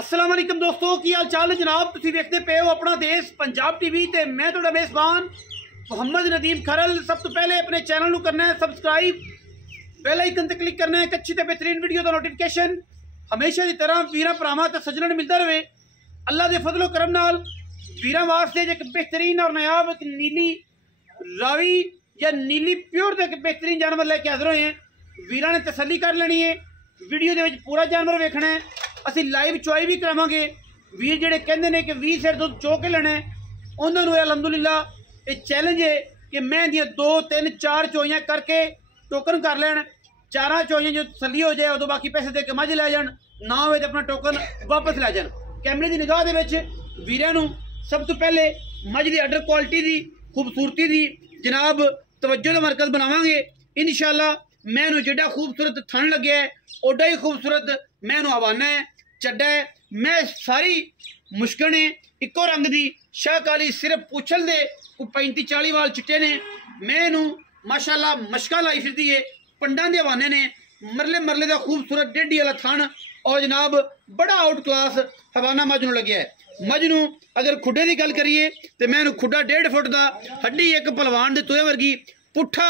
अस्सलाम वालेकुम दोस्तों, की हाल चाल है जनाब। तुसीं वेखदे पे हो अपना देश पंजाब टीवी ते मैं तुहाडा मेज़बान मोहम्मद नदीम खरल। सब तो पहले अपने चैनल को करना है सबसक्राइब, बेल आइकन ते क्लिक करना है एक अच्छी ते बेहतरीन वीडियो का नोटिफिकेशन हमेशा की तरह वीरां भरावां ते सज्जणां मिलता रहे। अल्लाह के फजलो करम नाल वीरां वास्ते एक बेहतरीन और नायाब एक नीली रावी या नीली प्योर के एक बेहतरीन जानवर लैके हाजिर होए हैं। वीरां ने तसल्ली कर लेनी है, वीडियो के पूरा जानवर वेखना है, असी लाइव चुआई भी करावांगे। वीर जेडे कहंदे ने कि 20 सिर दुध चो के लेना है, उन्होंने अलहमदुलिल्लाह ये चैलेंज है कि मैं दियां 2 3 4 चोइयां करके टोकन कर लैन। 4 चोइयां जो तसल्ली हो जाए उदों बाकी पैसे दे के मझ लै जान, ना हो तो अपना टोकन वापस लै जान। कैमरे की निगाह दे विच वीरां नूं सब तो पहले मझ की अडर क्वालिटी की खूबसूरती की जनाब तवज्जो का मरकज बनावांगे इंशाअल्लाह। मैं जिड्डा खूबसूरत थन लगे है ओडा ही खूबसूरत मैं हवाना है चड्डा है। मैं सारी मुश्किल ने इको रंग की शाह काली सिर्फ पूछल दे 35-40 वाल चिट्टे ने। मैं माशाअल्लाह मशका लाई फिरती है, पंडा के हवाने ने मरले मरले का खूबसूरत डेढ़ी वाला थन और जनाब बड़ा आउट क्लास हवाना मझ नूं लग्या है। मझ नूं अगर खुडे की गल करिए तो मैं खुडा 1.5 फुट का हड्डी एक पहलवान के तोए वर्गी पुट्ठा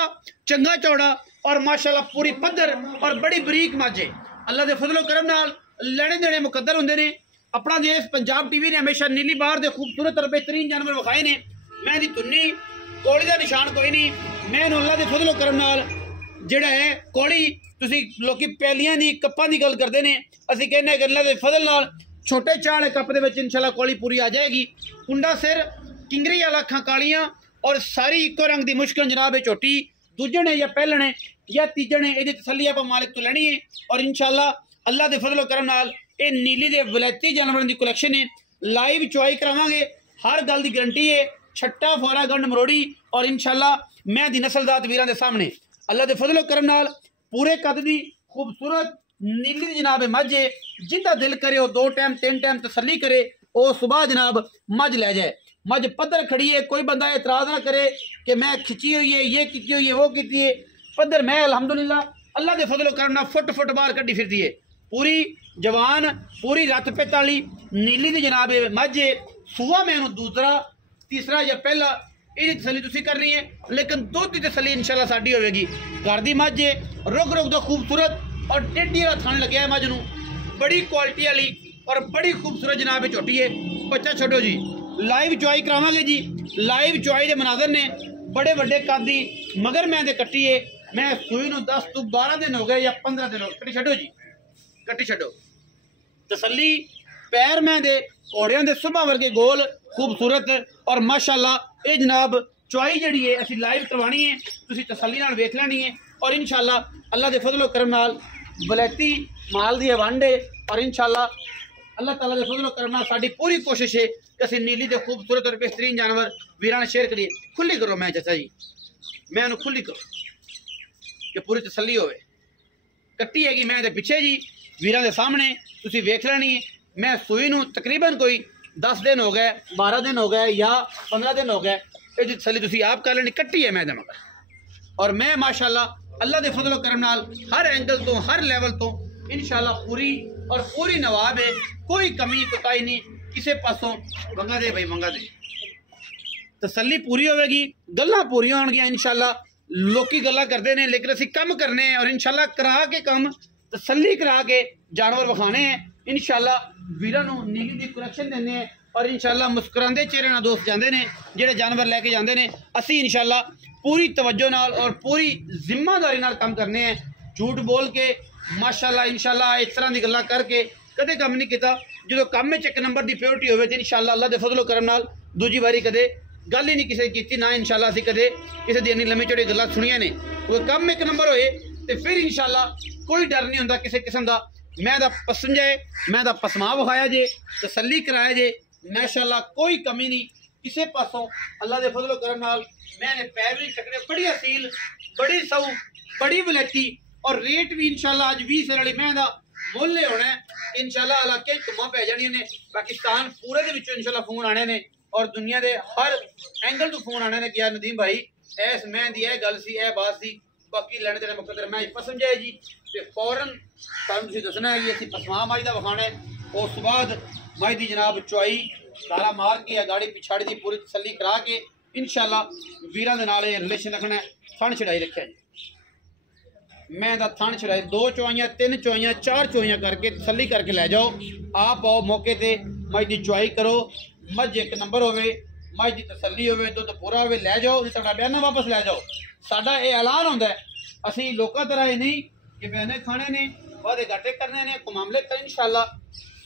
चंगा चौड़ा और माशाअल्लाह पूरी पद्धर और बड़ी बरीक मझ है। अल्लाह के फजलो करम नाल लेने देने मुकद्दर होंदे ने। अपना देश पंजाब टीवी ने हमेशा नीली बार के खूबसूरत और बेहतरीन जानवर विखाए ने। मैं दी तुन्नी कौड़ी का निशान कोई नहीं। मैं अल्लाह के फजलो करम नाल जिहड़ा है कौड़ी तुसीं लोकी पैलियां दी कप्पां दी गल करदे ने, असीं कहने कि अल्लाह के फजल नाल छोटे चाड़ कप दे विच इंशाअल्लाह कौड़ी पूरी आ जाएगी। कुंडा सिर किंगरी वाला अखां कालियां और सारी इको रंग की मुश्किल जनाब झोटी दूजे ने या पहले ने या तीजे ने ये तसल्ली आप मालिक तो लैनी है। और इंशाअल्लाह अल्लाह के फजलो करम नाल ये नीली दे वलैती जानवरों की कलैक्शन है। लाइव चुआई करावांगे, हर गल की गारंटी है। छट्टा फोरा गंड मरोड़ी और इंशाअल्लाह मैं दी नस्लदात वीरां दे सामने अल्लाह के फजलो करम नाल पूरे कद की खूबसूरत नीली दी जनाब मझ है। जिंदा दिल करे वो 2 टाइम 3 टाइम तसल्ली करे वो सुबह जनाब मझ लै जाए। मझ पद्धर खड़ी है, कोई बंदा एतराज ना करे कि मैं खिंची हुई है, ये की हुई है, वो की है। पद्धर मैं अल्हम्दुलिल्लाह अल्लाह के फजलो करम नाल फुट फुट बाहर कड्डी फिरती है। पूरी जवान पूरी रत पित वाली नीली दी जनाब मझ है। सूआ मैं दूसरा तीसरा या पहला ये तसल्ली तुसीं करनी है, लेकिन दुध की तसल्ली इंशाअल्लाह साडी होगी। घर की मझ है, रुग रुग का खूबसूरत और टेढ़ी वाला थन लग्या है मझ नूं, बड़ी क्वालिटी वाली और बड़ी खूबसूरत जनाब झोटी है। बच्चा छोड़ो जी, लाइव चुआई करावांगे जी। लाइव चुआई के मनाजर ने बड़े बड़े कद की मगर मैं दे कट्टी है। मैं सूई नूं 10 तो 12 दिन हो गए या 15 दिन हो गए। कट्टी छड्डो जी, कट्टी छड्डो। तसल्ली पैर मैं दे घोड़ियां दे सुबह वर्गे गोल खूबसूरत और माशाअल्लाह ये जनाब चुआई जिहड़ी है असीं लाइव करवानी है, तुसीं तसल्ली नाल वेख लैनी है। और इंशाअल्लाह अल्लाह के फजलो करम नाल वलैती माल दी वंड है। और इंशाअल्लाह अल्लाह ताला के फजलो करम नाल साडी पूरी कोशिश है कि असीं नीली दे खूबसूरत और बेहतरीन जानवर वीरां शेयर करिए। खुली करो मैं चाचा जी, मैं उन्हें खुली करो कि पूरी तसल्ली होवे। कट्टी हैगी मैं दे पिछे जी वीरां दे सामने तुसीं वेख लैनी है। मैं सूई नूं तकरीबन कोई 10 दिन हो गए, 12 दिन हो गए या 15 दिन हो गए, ये तसल्ली तुसीं आप कर लेनी। कट्टी है मैं दे मगर और मैं माशाअल्लाह अल्लाह के फजलो करम नाल हर एंगल तो हर लैवल तो इंशाअल्लाह पूरी और पूरी नवाब है। कोई कमी कोताही नहीं किसी पासों। मंगा दे भाई मंगा दे, तसल्ली पूरी होगी, गल्लां पूरी होणगियां इंशाअल्लाह। लोकी गल्लां करते हैं लेकिन असीं कम करने हैं और इंशाअल्लाह करा के कम तसल्ली करा के जानवर विखाने हैं। इंशाअल्लाह वीरां नूं नीली दी कलैक्शन देने हैं और इंशाअल्लाह मुस्कुरांदे चेहरे नाल दोस्त जाते हैं जिहड़े जानवर लैके जाते हैं। असीं इंशाअल्लाह पूरी तवज्जो नाल और पूरी जिम्मेदारी नाल काम करने हैं। झूठ बोल के माशाअल्लाह इंशाअल्लाह इस तरह की गल्लां करके कदे काम नहीं किया। जो काम में एक नंबर की प्योरिटी होवे तो इंशाअल्लाह अल्लाह के फजलो करम नाल दूजी बारी कदे गल ही नहीं किसी की ना इंशाअल्लाह असीं कदे किसी दी इन्नी लम्मी चौड़ी गल्लां सुनिया ने। वो काम एक नंबर होए तो फिर इंशाअल्लाह कोई डर नहीं होंदा किसी किस्म का। मैं दा पसंद जाए, मैं दा पसमा विखाया जे, तसल्ली कराया जे, माशाअल्लाह कोई कमी नहीं किसी पासों। अल्लाह के फजलो करम नाल मैंने पैर भी चकने, बड़ी असील बड़ी सऊ बड़ी वलैती और रेट भी इंशाअल्लाह अज 20 सिर वाली मैं दा मुल होना है इंशाअल्लाह। इलाके धुम्मा पै जानियां ने, पाकिस्तान पूरे दे विचों इंशाअल्लाह फोन आने ने और दुनिया के हर एंगल तो फोन आने ने कि यार नदीम भाई ऐस मैं दी ए गल सी ए बात सी बाकी लैने देने मुकद्दर मैं पसंद जाए जी तो फौरन तुसीं दसना है कि असीं पसमा मझ दा विखाना है उस बाद मई दी जनाब चुआई धारा मार के गाड़ी पिछाड़ी की पूरी तसली करा के इंशाल्लाह वीरां दे नाल रिलेशन रखना है। थन छड़ाई रखा जी, मैं दा थन छड़ाई 2 चुआइयां 3 चुआइयां 4 चुआइयां करके तसली करके लै जाओ। आप आओ मौके ते मई की चुआई करो, मझ एक नंबर होवे, मझ की तसली होवे, दुध पूरा होवे, लै जाओ, नहीं तो बयाना वापस लै जाओ। साडा ये ऐलान होंदा है, असी लोकां तरह नहीं कि बयाने खाने ने वादे घाटे करने ने, को मामले कर इंशाल्लाह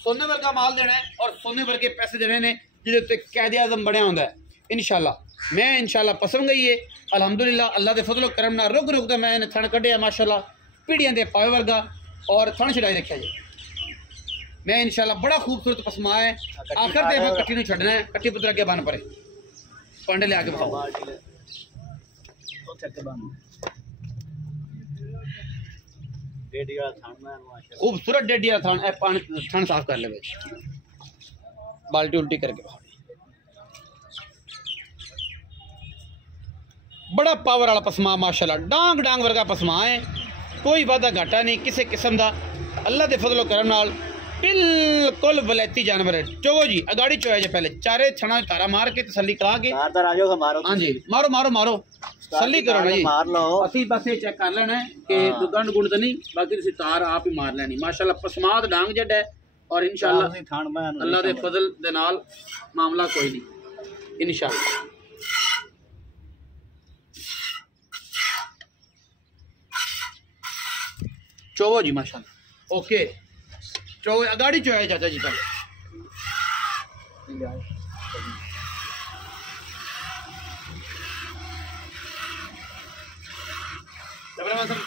सोने वर्गा माल देना है और सोने वर्गे पैसे देने ने जिहदे उत्ते कैद आज़म बनया होंदा है। इंशाल्लाह मैं इंशाल्लाह पसंद गई है अलहमदुलिल्लाह, अल्लाह के फजलो करम नाल रुक रुक तो मैं थण कढ़िया माशाल्लाह पीढ़ियां दे पावे वर्गा और थण छड़ाई रखा जी। मैं इंशाल्लाह बड़ा खूबसूरत पसमा है। आखिर ते कट्टी नूं छड्डना है, कट्टी पुत्र अगे बन परे पांडे लिया के बहाओ। खूबसूरत डेडी वाला थान, पानी थन साफ कर ले, बाल्टी उल्टी करके बहाओ। बड़ा पावर वाला पसमा माशाल्लाह, डांग डांग वर्गा पसमा है, कोई वादा घाटा नहीं किसी किस्म का, अल्लाह के फजलो करम नाल बिल्कुल वलैती जानवर है। चो जी अगाड़ी चोया जे पहले चारे छना तारा मार के तसली करा के हाँ जी मारो मारो मारो तसली करो ना जी, असी बस ये चेक कर लेना है कि गंढ गुंड तो नहीं, बाकी तुसी तार आप ही मार लेनी। माशाल्लाह पसमाद डांग जड है और इंशाल्लाह अल्लाह दे फजल दे नाल मामला कोई नहीं इंशाल्लाह। चोवो जी माशाल्लाह ओके, चो अगाड़ी चो है चाचा जी पहले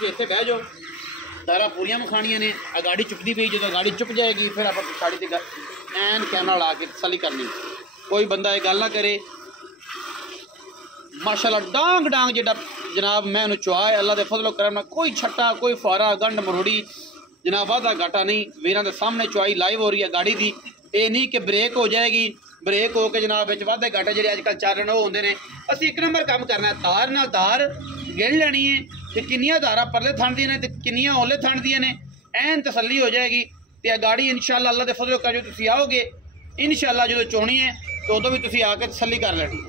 इतने बह जाओ, दारा पूरियां मखानियां ने, अगाड़ी चुकती पई, जो गाड़ी चुक जाएगी फिर आप पिछाड़ी से एन कैमरा ला के तसली करनी, कोई बंदा ये गल ना करे। माशाल्लाह डांग डांग जेड़ा जनाब मैं उन्हें चुआ है, अल्लाह के फजलो करम ना, कोई छट्टा कोई फारा गंढ मरोड़ी जनाब वादा घाटा नहीं, वीरां दे सामने चुआई लाइव हो रही है गाड़ी की। ये नहीं कि ब्रेक हो जाएगी, ब्रेक हो के जनाब वादे घाटे जो अजकल चल रहे होंगे ने, असी एक नंबर काम करना है, तार नाल तार गिन लेनी है कि किनियां धारा परले थण दियां ने ते किनियां ओले थण दियां ने, एन तसली हो जाएगी। तो गाड़ी इंशाल्लाह अल्लाह के फजलो कर जो तुसीं आओगे इंशाल्लाह जो चोनी है तो उदों भी तुसीं आके तसली कर लेनी।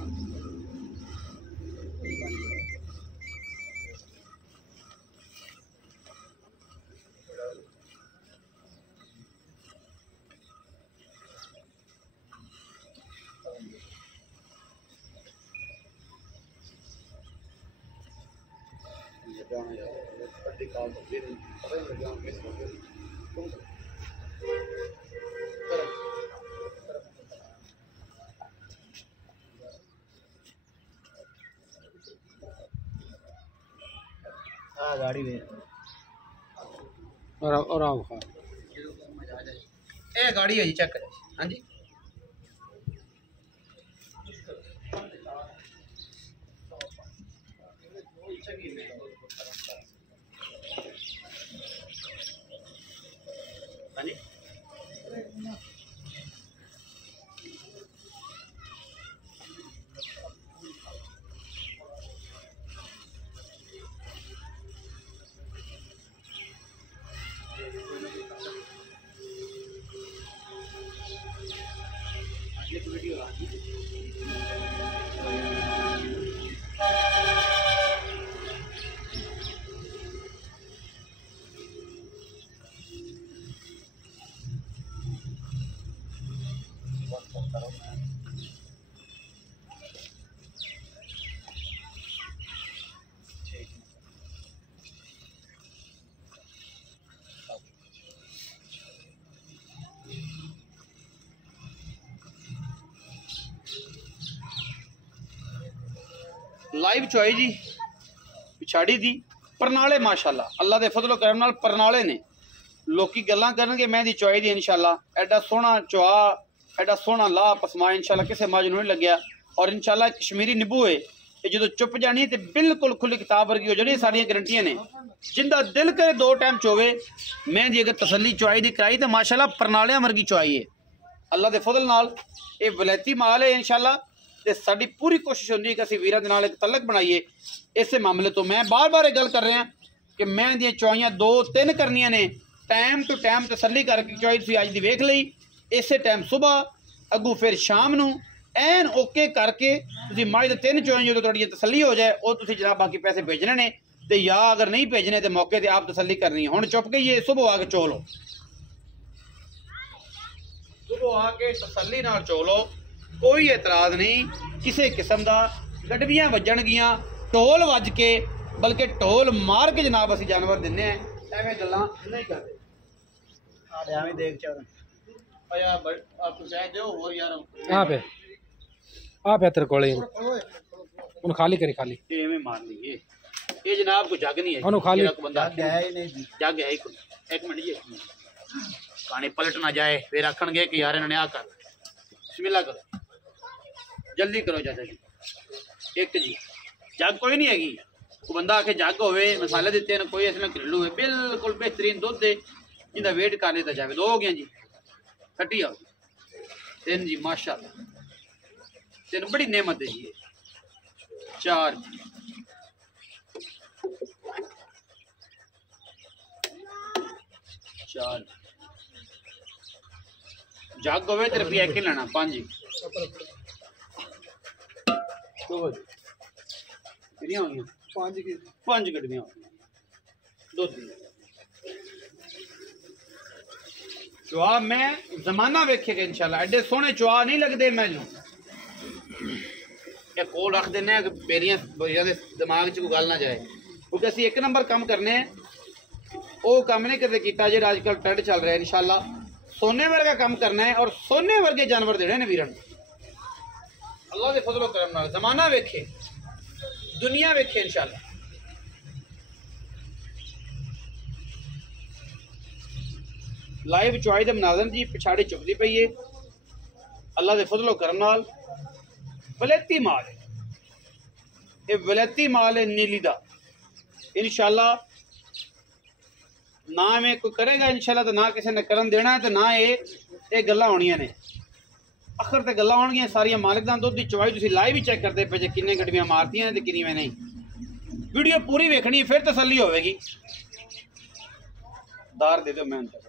गाड़ी और आओ खा ए गाड़ी है जी चेक करें। हाँ जी लाइव चुआई जी पिछाड़ी दी परनाले माशाल्लाह अल्लाह दे फजलो करम नाल परनाले ने लोकी गल्लां करनगे मैं दी चुआई दी इंशाल्लाह एडा सोहना चुआ एडा सोहना ला पसमा इंशाल्लाह किसे मज नहीं लग्या और इंशाल्लाह कश्मीरी निब्बू है जो चुप जानी है बिल्कुल खुली किताब वर्गी हो जानी सारियां गारंटियां ने जिंदा दिल करे 2 टाइम चोवे मैं दी अगर तसली चुआई दी कराई तो माशाल्लाह परनालियां वर्गी चुआई है अल्लाह दे फजल नाल ये वलैती माल है इंशाल्लाह ते साडी पूरी कोशिश होंदी है कि असीं वीरां दे नाल एक तलक बनाइए इस मामले तो मैं बार बार गल कर रहा कि मैं दी चुआइयां 2-3 करनियां ने टाइम टू टाइम तसली करके चुआई तुसीं अज दी वेख लई इस टाइम सुबह अगू फिर शाम नू एन ओके करके तुसीं मझ दे 3 चोएं जो थोड़ी तसल्ली हो जाए वो तुसीं जनाब बाकी पैसे भेजने ने ते या अगर नहीं भेजने तो मौके पर आप तसल्ली करनी है। हुण चुप गई है, सुबह आके चो लो, सुबह आके तसल्ली नाल चो लो, कोई एतराज़ नहीं किसी किस्म का। गड्डियां वजणगियां ढोल वज के, बल्कि ढोल मार के जनाब असीं जानवर दिन्ने हैं, एवें गल्लां नहीं करते। एवें देख चल आप तेरे कोले उन खाली करी खाली एवें मार ली ये जनाब को जग नहीं है, उन्होंने खाली बंदा है ही नहीं, जग है ही कोई। एक मिनट जी, पानी पलट ना जाए फिर आखणगे कि यार इन्होंने आ कर। बिस्मिल्लाह करो, जल्दी करो चाचा जी। एक जी जग कोई नहीं हैगी, वो बंदा आके जग होवे, मसाले दिते हैं कोई, इसमें घरेलू है, बिल्कुल बेहतरीन दुध है जिंदा वेट कर लेता जाए। 2 हो गया जी, खट्टी आओ 3 जी, माशाल्लाह 3 बड़ी नेमत है जी। 4 4 जग होवे तो रुपया 1 लेना। 5 जी, कितनियां हो गई? 5 गड्डियां हो गई। 2 चुआ मैं जमाना वेखेगा इंशाल्लाह, एडे सोहने चुआ नहीं लगते मैनू। कोल रख देने पेरियां दिमाग च कोई गल ना जाए, क्योंकि असीं 1 नंबर काम करने वो काम नहीं कदे किया जो अजकल ट्रेंड चल रहा है। इंशाल्लाह सोने वर्गा काम करना है और सोने वर्गे जानवर देने ने वीरन। अल्लाह के फजलो करम नाल जमाना वेखे, दुनिया वेखे इंशाल्लाह। लाइव चुआई दे मनाजन जी पिछाड़ी चुकती पई है, अल्लाह के फजलो करम नाल। वलैती माल है, ये वलैती माल है नीली दा। इंशाल्लाह ना में कोई करेगा इंशाल्लाह, तो ना किसी ने करन देना है, तो ना ये गल्लां होणियां ने। अखर ते गल्लां होणगियां सारियां मालिक दा दुध दी चुआई तुसीं लाइव ही चेक करते पे जे किन्ने गड्डियां मारतियां ते किन्नियां नहीं। वीडियो पूरी वेखनी फिर तसल्ली होवेगी। दार दे दो मैं माशाल्लाह,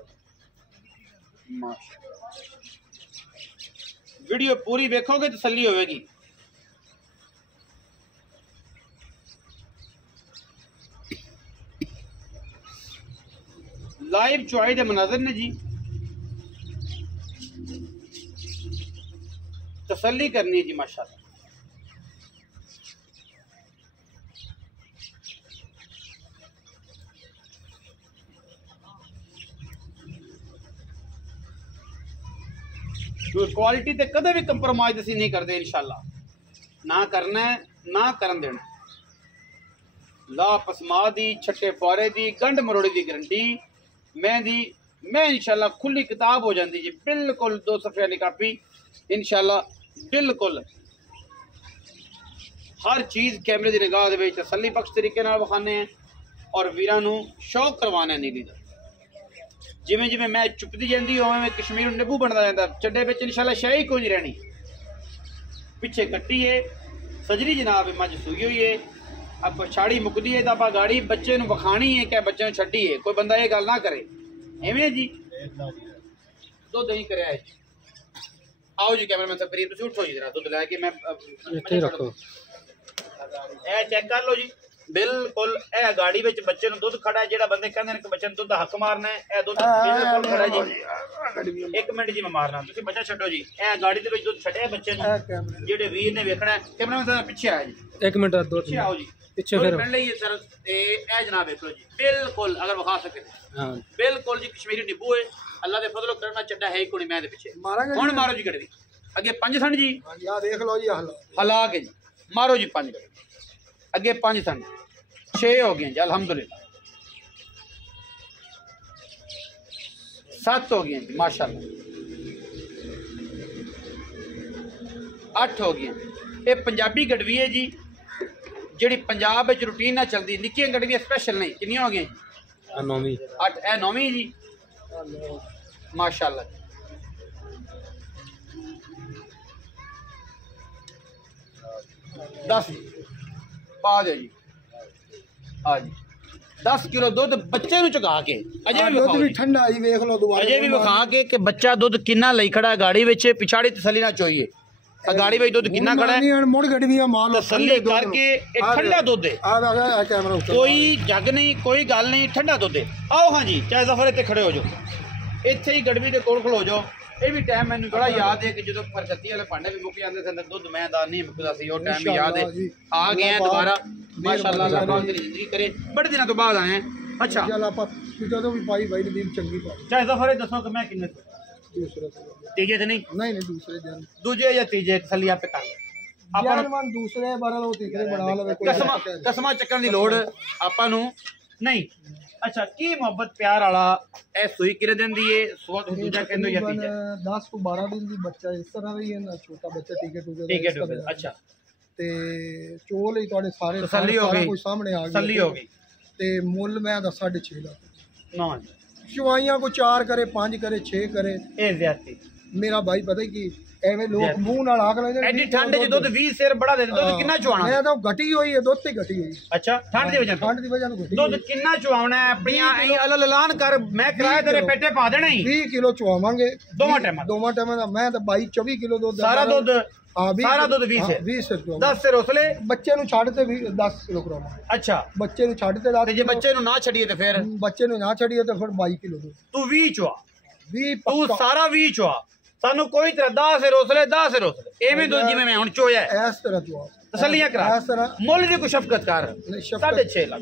वीडियो पूरी वेखोगे तसल्ली होवेगी। लाइव चुआई दे मनाजर ने जी, तसल्ली करनी है जी माशाल्लाह। क्वालिटी ते कदे भी कंप्रोमाइज असीं नहीं करते इंशाल्लाह, ना करना है ना करन देना। ला पसमा दी छट्टे फौरे दी गंढ मरोड़ी दी गारंटी मैं इंशाल्लाह खुली किताब हो जाती जी, बिल्कुल 2 सफ़े वाली कापी इंशाल्लाह, बिल्कुल हर चीज़ कैमरे की निगाह दे तसल्ली बख्श तरीके नाल विखाने हैं और वीरां नूं शौक करवाने नीली दा। जिमें जिमें मैं चुपती जाती उवें कश्मीर निब्बू बनता जाता, चड्डे बिच इंशाल्लाह शह ही कोई नहीं रहनी। पिछे कट्टी है सजरी जनाब मज सूई हुई है, अब पछाड़ी मुकदी है तो आप गाड़ी बच्चे नूं विखानी है क्या बच्चे नूं छड्डी है, कोई बंदा ये गल ना करे एवें जी। दुध नहीं कराया जी। आओ जी कैमरामैन साहब करीब तुसीं उठो जी जरा, दुध लैके मैं रखो ए चेक कर लो जी, बिल्कुल ए गाड़ी विच बच्चे नूं दुध खड़ा है। जेड़ा बंदे कहंदे ने कि बच्चे नूं दुध हक मारना है, ए दुध बिल्कुल खड़ा है जी। 1 मिनट जी मैं मारना, तुसीं बच्चा छड्डो जी। ए गाड़ी दे विच दुध छड्डिया बच्चे नूं, जेड़े वीर ने वेखना है। कैमरामैन साहब पीछे आया जी, 1 मिनट दो पीछे आओ जी, पीछे फिर मिल रही है सर। ए जनाब देख लो जी, बिल्कुल अगर विखा सके हां बिल्कुल जी कश्मीरी निब्बू है। अल्लाह दे फजलो करना चड्डा है ही कोई मैं दे पीछे। हुण मारो जी गड्डी अगे 5 सन जी, या देख लो जी हला के जी मारो जी 5 अगे 5 सन 6 हो गए जी अल्हम्दुलिल्लाह। 7 हो गए जी माशाल्लाह। 8 हो गए। ये पंजाबी गडवी है जी, जी पंजाब रूटीन ना चलती, निक्कियां गड्डियां स्पेशल नहीं। कितनी हो गई? 9वीं 8 ए 9वीं जी माशाल्लाह। दस पा दो जी, हाँ जी 10 किलो दुध बच्चे नूं चुका के अजे भी दुध भी ठंडा ही वेख लो दोबारा अजे भी विखा के कि बच्चा दुध कितना लई खड़ा है गाड़ी विच पिछाड़ी तसली ना चाहिए गाड़ी विच दुध कितना खड़ा है मुड़ गड्डियां माल तसली करके एक ठंडा दुध है आ कैमरा कोई जग नहीं कोई गल नहीं ठंडा दुध है आओ हाँ जी चाहे सफर इत्थे खड़े हो जाओ इत्थे ही गड़वी दे कोल खलो जाओ ये भी टाइम मैंने बड़ा याद है कि जो परछत्ती वाले भांडे भी मुक जाते थे दुध मैं दान नहीं मुकदा सी वो टाइम भी याद है आ गए हैं दोबारा माशाल्लाह अल्लाह पाक तेरी जिंदगी करे बड़े दिनों तो बाद आए हैं अच्छा ਜਦੋਂ ਵੀ ਪਾਈ ਬਾਈ ਨਦੀਮ ਚੰਗੀ ਪਾਈ ਚਾਹੇ ਸਫਰ ਦੱਸੋ ਕਿ ਮੈਂ ਕਿੰਨੇ ਦੂਸਰੇ ਤੀਜੇ ਤੇ ਨਹੀਂ ਨਹੀਂ ਦੂਸਰੇ ਦਿਨ ਦੂਜੇ ਜਾਂ ਤੀਜੇ ਤਸੱਲੀ ਆਪੇ ਕਰ ਲੈ ਆਪਾਂ ਨੂੰ ਦੂਸਰੇ ਬਾਰੇ ਉਹ ਤੀਸਰੇ ਬਣਾ ਲਵੇ ਕੋਈ ਕਸਮਾਂ ਚੱਕਣ ਦੀ ਲੋੜ ਆਪਾਂ ਨੂੰ ਨਹੀਂ अच्छा की मोहब्बत प्यार वाला ए सुई किरे दिन दी है सो दूजा कहंदो या तीजा 10 ਤੋਂ 12 दिन ਦੀ ਬੱਚਾ ਇਸ ਤਰ੍ਹਾਂ ਦਾ ਹੀ ਹੈ ਨਾ ਛੋਟਾ ਬੱਚਾ ਟੀਕੇ ਟੂਕੇ अच्छा ਤੇ ਚੋਲ ਹੀ ਤੁਹਾਡੇ ਸਾਰੇ ਤਸੱਲੀ ਹੋ ਗਈ ਕੋਈ ਸਾਹਮਣੇ ਆ ਗਿਆ ਤਸੱਲੀ ਹੋ ਗਈ ਤੇ ਮੁੱਲ ਮੈਂ ਦਾ 6.5 ਲੱਖ ਨਾ ਚਵਾਈਆਂ ਕੋ 4 करे 5 करे 6 करे ਇਹ ਜ਼ਿਆਦਤੀ ਮੇਰਾ ਭਾਈ ਪਤਾ ਕੀ ਐਵੇਂ ਲੋਕ ਮੂੰਹ ਨਾਲ ਆਖ ਲੈਂਦੇ ਐਡੀ ਠੰਡ ਚ ਦੁੱਧ 20 ਸਿਰ ਬੜਾ ਦੇ ਦੁੱਧ ਕਿੰਨਾ ਚਵਾਉਣਾ ਮੈਂ ਤਾਂ ਘਟੀ ਹੋਈ ਹੈ ਦੁੱਧ ਤੇ ਘਟੀ ਹੋਈ ਅੱਛਾ ਠੰਡ ਦੀ ਵਜ੍ਹਾ ਨੂੰ ਘਟੀ ਦੁੱਧ ਕਿੰਨਾ ਚਵਾਉਣਾ ਹੈ ਆਪਣੀਆਂ ਅਲਲ ਐਲਾਨ ਕਰ ਮੈਂ ਕਿਰਾਏ ਤੇਰੇ ਪੇਟੇ ਪਾ ਦੇਣਾ ਹੀ 20 ਕਿਲੋ ਚਵਾਵਾਂਗੇ ਦੋਵਾਂ ਟਾਈਮਾਂ ਦਾ ਮੈਂ ਤਾਂ 22 24 ਕਿਲੋ ਦੁੱਧ ਸਾਰਾ ਦੁੱਧ ਸਾਰਾ ਦੁੱਧ 20 ਸਿਰ 20 ਸਿਰ 10 ਸਿਰ ਉਸਲੇ ਬੱਚੇ ਨੂੰ ਛੱਡ ਤੇ 10 ਕਿਲੋ ਕਰਾਵਾਂਗੇ ਅੱਛਾ ਬੱਚੇ ਨੂੰ ਛੱਡ ਤੇ 10 ਤੇ ਜੇ ਬੱਚੇ ਨੂੰ ਨਾ ਛੱਡੀਏ ਤੇ ਫਿਰ ਬੱਚੇ ਨੂੰ ਨਾ ਛੱਡੀਏ ਤਾਂ ਫਿਰ 22 ਕਿਲੋ ਦੁੱਧ ਤੂੰ 20 ਚਵਾ 20 ਤੂੰ ਸਾਰਾ 20 ਚਵਾ ਸਾਨੂੰ ਕੋਈ ਤਰ੍ਹਾਂ 10 ਸਿਰ ਉਸਲੇ 10 ਸਿਰ ਉਸਲੇ ਐਵੇਂ ਦੁੱਧ ਜਿਵੇਂ ਮੈਂ ਹੁਣ ਚੋਇਆ ਇਸ ਤਰ੍ਹਾਂ ਚਵਾ ਤਸੱਲੀਆਂ ਕਰਾ ਇਸ ਤਰ੍ਹਾਂ ਮੁੱਲ ਦੀ ਕੋਈ ਸ਼ਫਕਤ ਕਰ 6.5 ਲੱਖ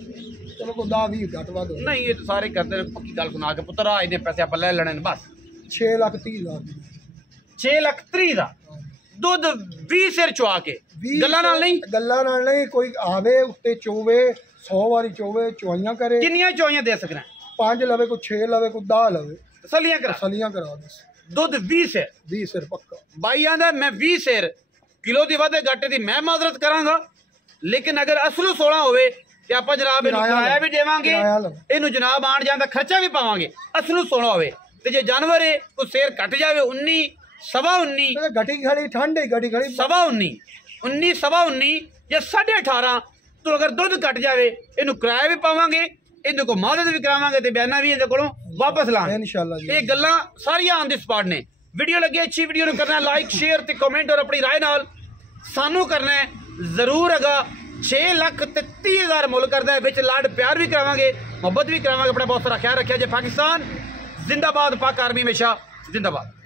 ਚਲੋ ਕੋ 10 20 ਘੱਟ ਵੱਧ ਨਹੀਂ ਇਹ ਤਾਂ ਸਾਰੇ ਕਰਦੇ ਨੇ ਪੱਕੀ ਗੱਲ ਸੁਣਾ ਕੇ ਪੁੱਤਰ ਆ ਇਹਦੇ ਪੈਸੇ ਆਪਾਂ ਲੈ ਲੈਣੇ ਨੇ ਬਸ 6 ਲੱਖ 30 ਹਜ਼ਾਰ 6 ਲੱਖ 30 ਦਾ ਦੁੱਧ 20 ਸਿਰ ਚਵਾ ਕੇ ਗੱਲਾਂ ਨਾਲ ਨਹੀਂ ਕੋਈ ਆਵੇ ਉੱਤੇ ਚੋਵੇ 100 ਵਾਰੀ ਚੋਵੇ ਚਵਾਈਆਂ ਕਰੇ ਕਿੰਨੀਆਂ ਚੋਈਆਂ ਦੇ ਸਕਣਾ 5 ਲਵੇ ਕੋਈ 6 ਲਵੇ ਕੋਈ 10 ਲਵੇ ਤਸੱਲੀਆਂ ਕਰਾ ਦੇ ਦੁੱਧ 20 ਸਿਰ ਪੱਕਾ ਬਾਈ ਆਂਦਾ ਮੈਂ 20 ਸਿਰ ਕਿਲੋ ਦੀ ਵਾਧੇ ਘਾਟੇ ਦੀ ਮੈਂ ਮਾਜ਼ਰਤ ਕਰਾਂਗਾ ਲੇਕਿਨ ਅਗਰ ਅਸਲੂ 16 ਹੋਵੇ ਤੇ ਆਪਾਂ ਜਨਾਬ ਇਹਨੂੰ ਕਿਰਾਇਆ ਵੀ ਦੇਵਾਂਗੇ ਇਹਨੂੰ ਜਨਾਬ ਆਣ ਜਾਣ ਦਾ ਖਰਚਾ ਵੀ ਪਾਵਾਂਗੇ ਅਸਲੂ 16 ਹੋਵੇ ਤੇ ਜੇ ਜਾਨਵਰ ਹੈ ਕੋਈ ਸਿਰ ਘਟ ਜਾਵੇ 19 ਸਵਾ 19 ਘਟੀ ਖੜੀ ਠੰਡ ਘਟੀ ਖੜੀ ਸਵਾ 19 ਸਵਾ 19 ਜਾਂ 18.5 ਤੋਂ ਅਗਰ ਦੁੱਧ ਘਟ ਜਾਵੇ ਇਹਨੂੰ ਕਿਰਾਇਆ ਵੀ ਪਾਵਾਂਗੇ ਇਹਦੇ ਕੋਲ ਮਾਦਦ ਵੀ ਕਰਾਵਾਂਗੇ ਤੇ ਬਿਆਨਾ ਵੀ ਇਹਦੇ ਕੋਲੋਂ ਵਾਪਸ ਲਾਂਗੇ ਇਨਸ਼ਾਅੱਲਾ ਜੀ ਇਹ ਗੱਲਾਂ ਸਾਰੀਆਂ ਔਨ ਦੀ ਸਪਾਟ ਨੇ ਵੀਡੀਓ ਲੱਗੀ ਅੱਛੀ ਵੀਡੀਓ ਨੂੰ ਕਰਨਾ ਲਾਈਕ ਸ਼ੇਅਰ ਤੇ ਕਮੈਂਟ ਔਰ ਆਪਣੀ ਰਾਏ ਨਾਲ ਸਾਨੂੰ ਕਰਨਾ ਜ਼ਰੂਰ ਹੈਗਾ 6 ਲੱਖ ਤੇ 30 ਹਜ਼ਾਰ ਮੁੱਲ ਕਰਦਾ ਹੈ ਵਿੱਚ ਲਾਡ ਪਿਆਰ ਵੀ ਕਰਾਵਾਂਗੇ ਮੁਹੱਬਤ ਵੀ ਕਰਾਵਾਂਗੇ ਆਪਣਾ ਬਹੁਤ ਸਾਰਾ ਖਿਆਲ ਰੱਖਿਆ ਜੇ ਪਾਕਿਸਤਾਨ ਜ਼ਿੰਦਾਬਾਦ ਪਾਕ ਆਰਮੀ ਹਮੇਸ਼ਾ ਜ਼ਿੰਦਾਬਾਦ